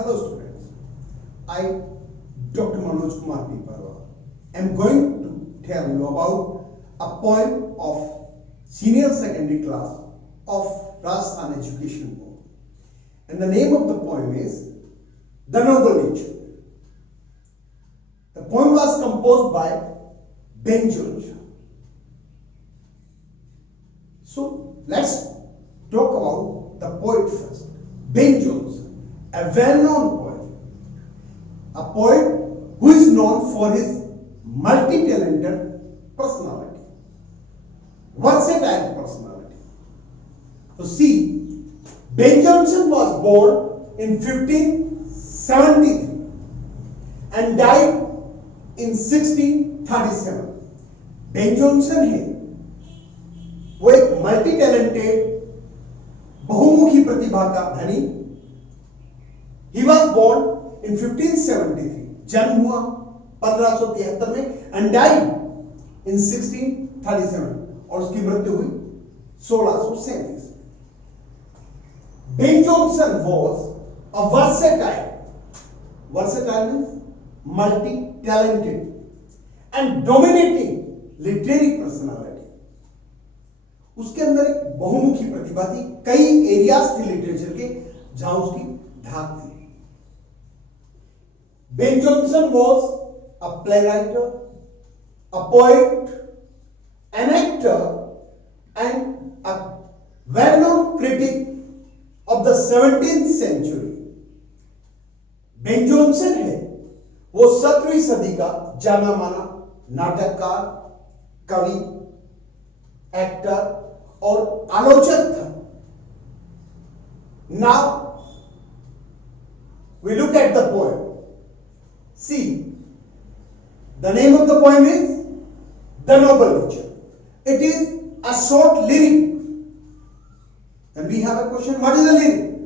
Hello students, I, Dr. Manoj Kumar P. Parwa, am going to tell you about a poem of senior secondary class of Rajasthan Education Board. And the name of the poem is The Noble Nature. The poem was composed by Ben Jonson. So let's talk about the poet first. Ben Jonson, a well-known poet, a poet who is known for his multi-talented personality, versatile personality. So see, Ben Jonson was born in 1573 and died in 1637. Ben Jonson है वो एक multi talented बहुमुखी प्रतिभा का धनी. He was born in 1573. जन्म हुआ 1573 में and died in 1637 और उसकी मृत्यु हुई 1637. Ben Jonson was a versatile means multi-talented and dominating literary personality. उसके अंदर एक बहुमुखी प्रतिभा थी, कई एरियाज थे लिटरेचर के जहां उसकी धाक थी. Ben Jonson was a playwright, a poet, an actor, and a well-known critic of the 17th century. Ben Jonson है वो 17वीं सदी का जाना माना नाटककार, कवि, एक्टर और आलोचक था. Now we look at the poem. See, the name of the poem is The Noble Nature. It is a short lyric. And we have a question, what is a lyric?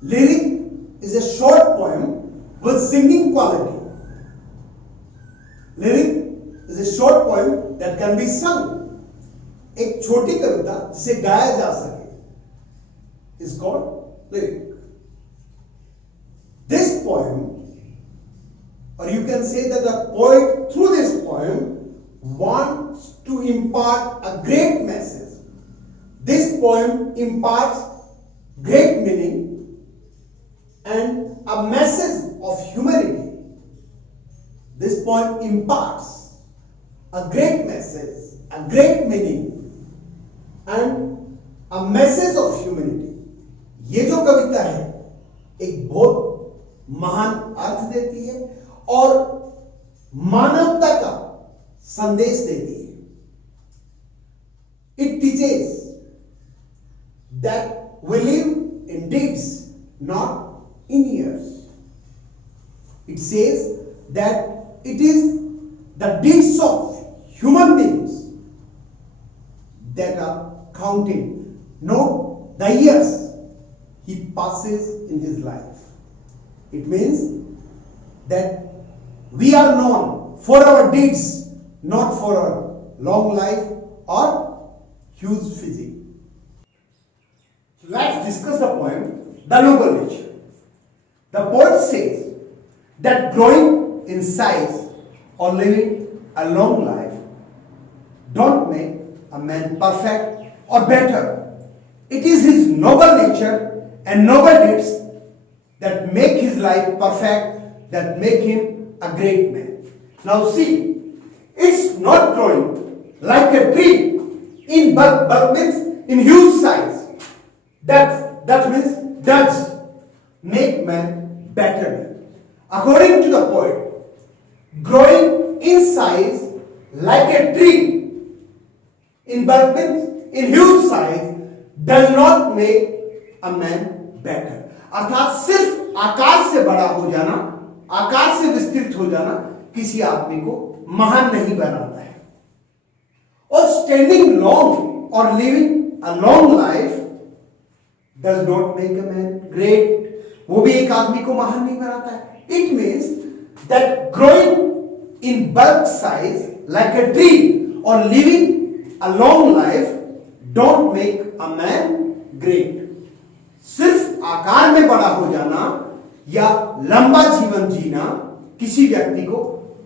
Lyric is a short poem with singing quality. Lyric is a short poem that can be sung. एक छोटी कविता जिसे गाया जा सके is called lyric. This poem, or you can say that the poet through this poem wants to impart a great message. This poem imparts great meaning and a message of humanity. This poem imparts a great message, a great meaning and a message of humanity. ये जो कविता है एक बहुत महान अर्थ देती है और मानवता का संदेश देती है. It teaches that we live in deeds, not in years. It says that it is the deeds of human beings that are counted, not the years he passes in his life. It means that we are known for our deeds, not for our long life or huge physique. So let's discuss the poem, The Noble Nature. The poet says that growing in size or living a long life don't make a man perfect or better. It is his noble nature and noble deeds that make his life perfect, that make him a great man. Now see, it's not growing like a tree in bulk means in huge size. That means does make man better. According to the poet, growing in size like a tree in bulk means in huge size does not make a man better. अर्थात सिर्फ आकार से बड़ा हो जाना, आकार से विस्तृत हो जाना किसी आदमी को महान नहीं बनाता है. और standing long or living a long life does not make a man great. वो भी एक आदमी को महान नहीं बनाता है. It means that growing in bulk size like a tree or living a long life don't make a man great. सिर्फ आकार में बड़ा हो जाना या लंबा जीवन जीना किसी व्यक्ति को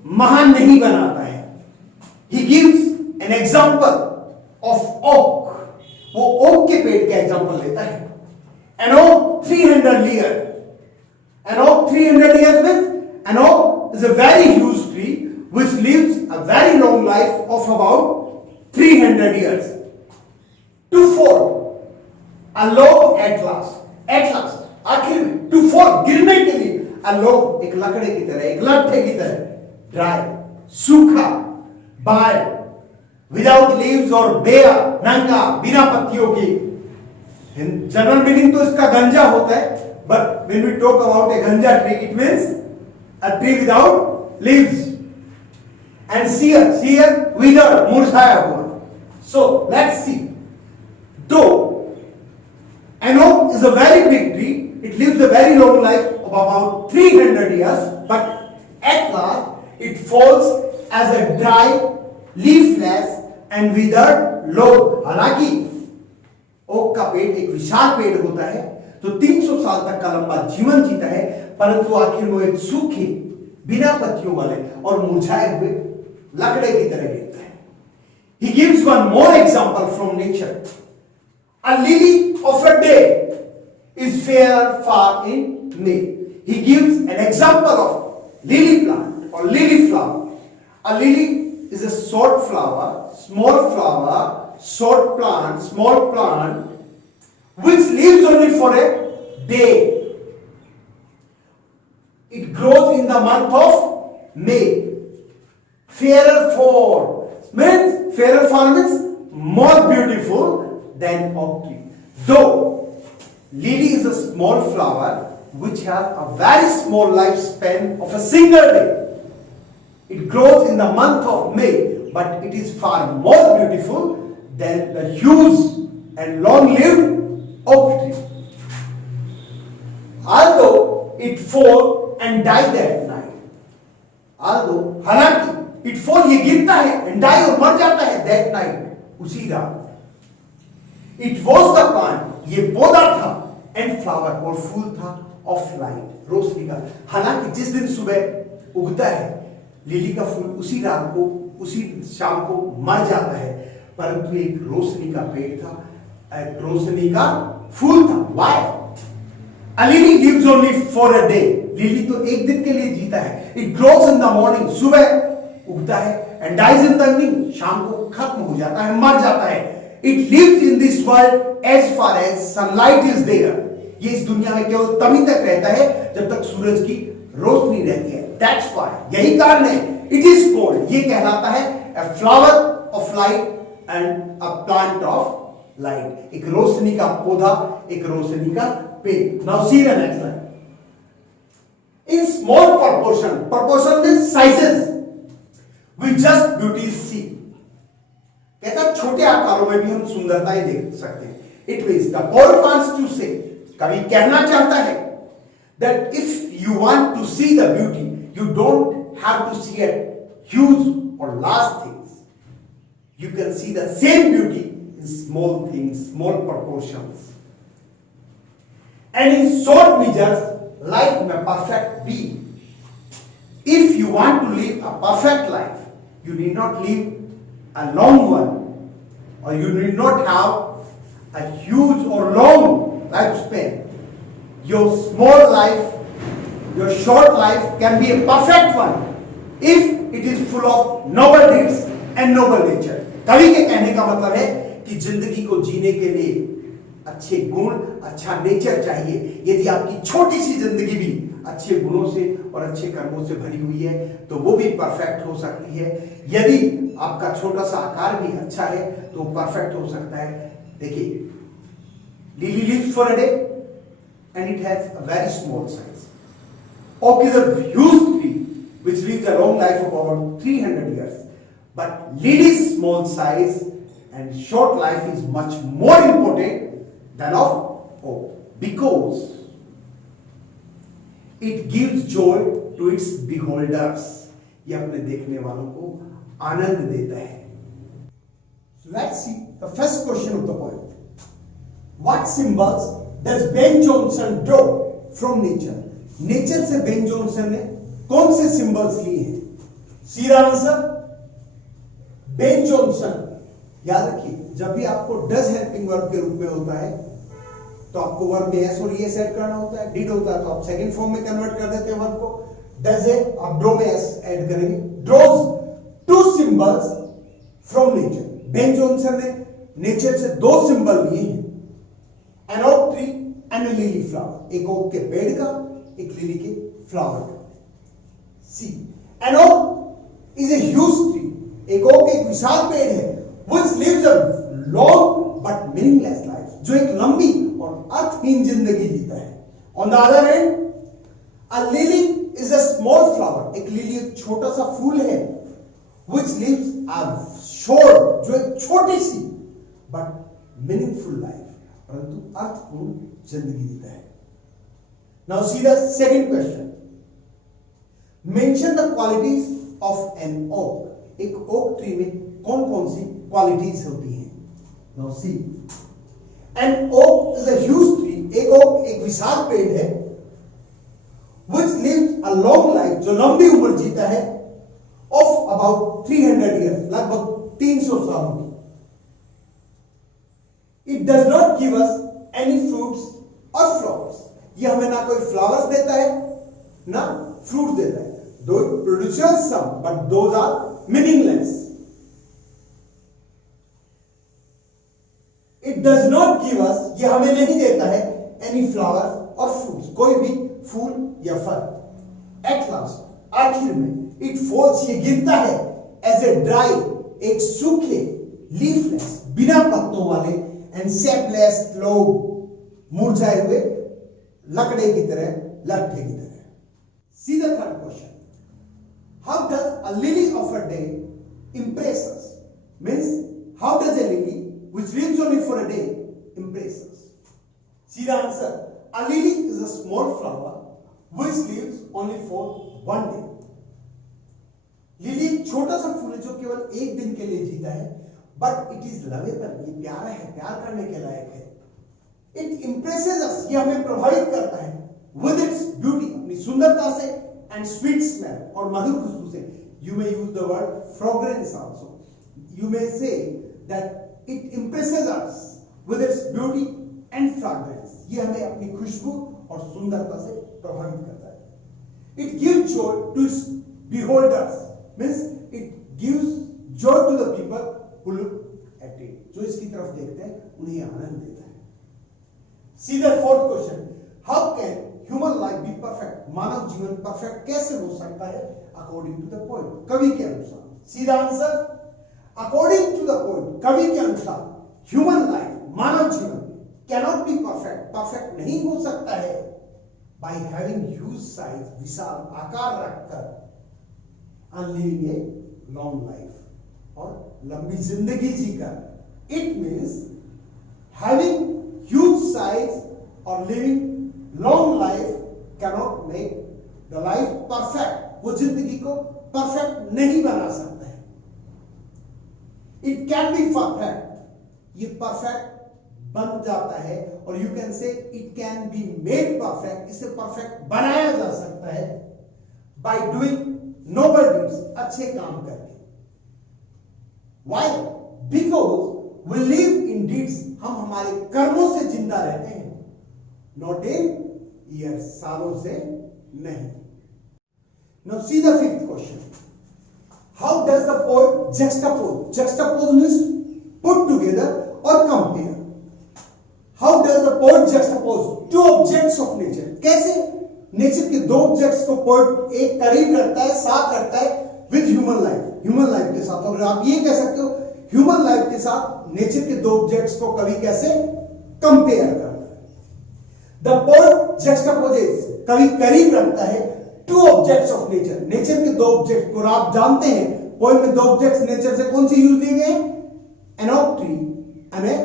महान नहीं बनाता है. He gives an example of oak. वो ओक के पेड़ का एग्जांपल लेता है. An oak 300 years. An oak 300 years means an oak is a very huge tree which lives a very long life of about 300 years. To fall, a log at last, आखिर में, to fall, गिरने के लिए, a log एक लकड़े की तरह, एक लट्ठे की तरह, dry, सूखा, bare, without leaves or bare, नंगा, बिना पत्तियों की. जनरल मीनिंग तो इसका गंजा होता है, but when we talk about a ganja tree, it means a tree without leaves. And sear, wither, मुरझाया हुआ. So let's see. Though an oak is a very big tree, it lives a very long life of about 300 years, but at last it falls as a dry, leafless and withered log. हालांकि okay का पेड़ एक विशाल पेड़ होता है तो 300 साल तक का लंबा जीवन जीता है, परंतु आखिर में एक सूखे, बिना पत्तियों वाले और मुरझाए हुए लकड़े की तरह गिरता है. He gives one more example from nature. A lily of a day is fair far in May. He gives an example of lily plant or lily flower. A lily is a short flower, short plant, small plant, which lives only for a day. It grows in the month of May. Fairer far means more beautiful than oak tree. Though lily is a small flower which has a very small lifespan of a single day. It grows in the month of May, but it is far more beautiful than the huge and long-lived oak tree. Although it fall and die that night. हालांकि it fall, ये गिरता है and die और मर जाता है that night, उसी रात. It was the plant, ये पौधा था, and flower और फूल था of light, रोशनी का. हालांकि जिस दिन सुबह उगता है लिली का फूल उसी रात को, उसी शाम को मर जाता है, परंतु एक रोशनी का पेड़ था, एक रोशनी का फूल था. Why? A lily lives only for a day. Lily तो एक दिन के लिए जीता है. It grows in the morning, सुबह उगता है, and dies in the evening, शाम को खत्म हो जाता है, मर जाता है. It lives in this world as far as sunlight is there. ये इस दुनिया में केवल तभी तक रहता है जब तक सूरज की रोशनी रहती है. That's why, यही कारण है, it is called, ये कहलाता है a flower of light and a plant of light. एक रोशनी का पौधा, एक रोशनी का पेड़. Now see the next line. In small proportion means sizes, we just beauty see. कहता है छोटे आकारों में भी हम सुंदरताएं देख सकते हैं. It means the poet wants to say, कवि कहना चाहता है that if you want to see the beauty, you don't have to see a huge or large things. You can see the same beauty in small things, small proportions. And in short measures, life may perfect be. If you want to live a perfect life, you need not live a long one, or you need not have a huge or long lifespan. Your small life, your short life can be a perfect one if it is full of noble deeds and noble nature. कवि के कहने का मतलब है कि जिंदगी को जीने के लिए अच्छे गुण, अच्छा नेचर चाहिए. यदि आपकी छोटी सी जिंदगी भी अच्छे गुणों से और अच्छे कर्मों से भरी हुई है तो वो भी परफेक्ट हो सकती है. यदि आपका छोटा सा आकार भी अच्छा है तो परफेक्ट हो सकता है. देखिए, lily lives for a day and it has a very small size. Oak is a huge tree which lives a long life of about 300 years. But lily's small size and short life is much more important than of oak because it gives joy to its beholders. ये अपने देखने वालों को आनंद देता है. So let's see the first question of the poem. What symbols does Ben Jonson draw from nature? Nature से Ben Jonson ने कौन से सिंबल्स लिए हैं? सीधा आंसर बेन जॉनसन। याद रखिए, जब भी आपको डज हेल्पिंग वर्ब के रूप में होता है तो आपको वर्ब में एस और ईएस ऐड करना होता है। डिड होता है तो आप सेकंड फॉर्म में कन्वर्ट कर देते हैं वर्ब को। डज है, आप ड्रो में एस ऐड करेंगे। Draws two symbols from nature. Ben Jonson ने नेचर से दो सिंबल लिए हैं, an oak tree and a lily flower. एक ओक के पेड़ का, एक लिली के फ्लावर का। See an oak is a huge tree. एक ओक एक विशाल पेड़ है which lives a long but meaningless life, जो एक लंबी और अर्थहीन जिंदगी जीता है। On the other hand, a lily is a small flower, एक लिली एक छोटा सा फूल है, which lives a short, जो एक छोटी सी but meaningful life, परंतु अर्थपूर्ण जिंदगी जीता है। Now see the second question. Mention the qualities of an oak. एक oak tree में कौन कौन सी क्वालिटीज होती हैं? Now see, an oak is a huge tree. एक oak एक विशाल पेड़ है, which lives a long life, जो लंबी उम्र जीता है, of about 300 years, लगभग 300 सालों की। It does not give us any fruits or flowers. ये हमें ना कोई फ्लावर्स देता है ना फ्रूट देता है। Though it produces some, but those are meaningless. It does not give us, ये हमें नहीं देता है any flowers or fruits, कोई भी फूल या फल। At last, आखिर में, it falls, ये गिरता है as a dry, एक सूखे, leafless, बिना पत्तों वाले and shapeless log, मुरझाए हुए लकड़े की तरह, लट्ठे की तरह। See the third question. How does a lily of a day impress us? Means, how does a lily which lives only for a day impress us? See the answer. A lily is a small flower which lives only for one day. Lily एक छोटा सा फूल है जो केवल एक दिन के लिए जीता है, but it is lovable. ये प्यारा है, प्यार करने के लायक है। It impresses us, ये हमें प्रभावित करता है with its beauty, अपनी सुंदरता से, and sweet smell, और मधुर खुशबू से। You may use the word fragrance also. You may say that it impresses us with its beauty and fragrance. ये हमें अपनी खुशबू और सुंदरता से प्रभावित करता है। It gives joy to its beholders. Means it gives joy to the people who look at it. जो इसकी तरफ देखते हैं उन्हें आनंद देता है। See the fourth question. How can human life be perfect? मानव जीवन परफेक्ट कैसे हो सकता है? According to the poet, कवि के अनुसार। See the answer. According to the poet, कवि के अनुसार, human life, मानव जीवन cannot be perfect, परफेक्ट नहीं हो सकता है by having huge size, विशाल आकार रखकर, and living a long life, और लंबी जिंदगी जीकर। It means having huge size or living long life cannot make the life perfect. वो जिंदगी को परफेक्ट नहीं बना सकता है। It can be perfect, ये परफेक्ट बन जाता है, और you can say it can be made perfect, इसे परफेक्ट बनाया जा सकता है by doing noble deeds, अच्छे काम करके। Why? Because we live in deeds, हम हमारे कर्मों से जिंदा रहते हैं, not in years, सालों से नहीं। Now see the fifth question. How does the poet juxtapose? Juxtapose means put together or compare. How does the poet juxtapose two objects of nature? कैसे नेचर के दो ऑब्जेक्ट्स को पोएट एक करीब करता है, साथ करता है with human life, human life के साथ। और आप ये कह सकते हो ह्यूमन लाइफ के साथ नेचर के दो ऑब्जेक्ट्स को कवि कैसे कंपेयर करता है। The poet juxtaposes, कवि करीब रखता है two objects of nature, nature के दो ऑब्जेक्ट को। आप जानते हैं पोएम में दो ऑब्जेक्ट्स नेचर से कौन सी यूज किए गए? An oak tree and a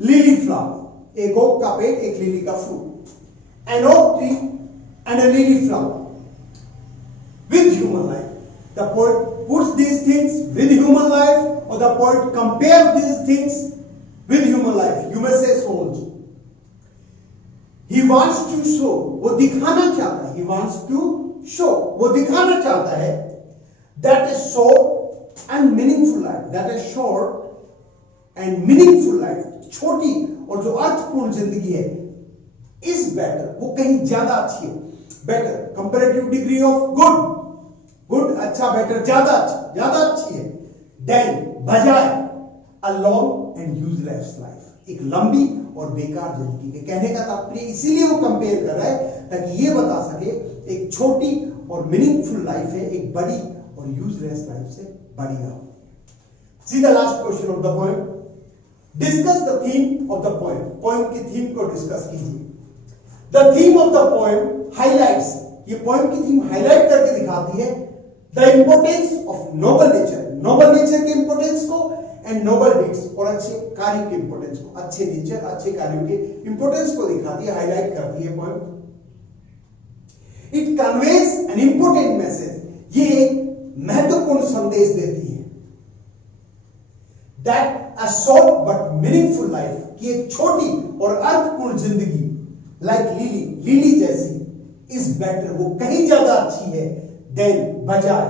lily flower, एक ओक का पेड़, एक लिली का fruit. An oak tree and a lily flower with human life. The poet puts these things with human life, और the poet compare these things with human life. You may say souls. He wants to show, वो दिखाना चाहता है, he wants to show, वो दिखाना चाहता है that a short and meaningful life, that a short and meaningful life, छोटी और जो अर्थपूर्ण जिंदगी है is better, वो कहीं ज्यादा अच्छी है, better, comparative degree of good अच्छा, better ज्यादा अच्छी है, then बजाय a long and useless life, एक लंबी और बेकार जिंदगी के। कहने का तात्पर्य इसीलिए वो कंपेयर कर रहा है ताकि ये बता सके एक छोटी और मीनिंगफुल लाइफ है एक बड़ी और यूजलेस लाइफ से बढ़िया हो। See the last question of the poem, discuss the theme of the poem, poem की थीम को डिस्कस कीजिए। The theme of the poem highlights, ये पोएम की थीम हाईलाइट करके दिखाती है the importance of noble nature के इंपोर्टेंस को एंड नोबल डीड्स, और अच्छे कार्यों के इंपोर्टेंस को, अच्छे नेचर अच्छे कार्यों के इंपोर्टेंस को दिखाती है, हाईलाइट करती है poem. It conveys an important message, ये एक महत्वपूर्ण संदेश देती है that a short but meaningful life, की एक छोटी और अर्थपूर्ण जिंदगी लाइक लिली जैसी इज बेटर, वो कहीं ज्यादा अच्छी है देन बजाय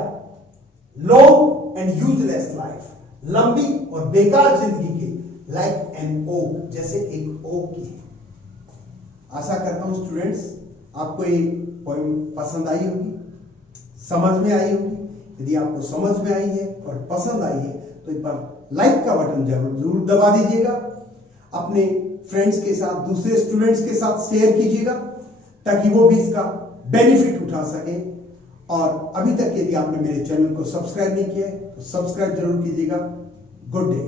लॉन्ग एंड यूजलेस लाइफ, लंबी और बेकार जिंदगी के लाइक एन ओक, जैसे एक ओक की है। आशा करता हूं स्टूडेंट्स आपको ये पोएम पसंद आई होगी, समझ में आई होगी। यदि आपको समझ में आई है और पसंद आई है तो एक बार लाइक का बटन जरूर दबा दीजिएगा, अपने फ्रेंड्स के साथ, दूसरे स्टूडेंट्स के साथ शेयर कीजिएगा ताकि वो भी इसका बेनिफिट उठा सके। और अभी तक यदि आपने मेरे चैनल को सब्सक्राइब नहीं किया है तो सब्सक्राइब जरूर कीजिएगा। Good day.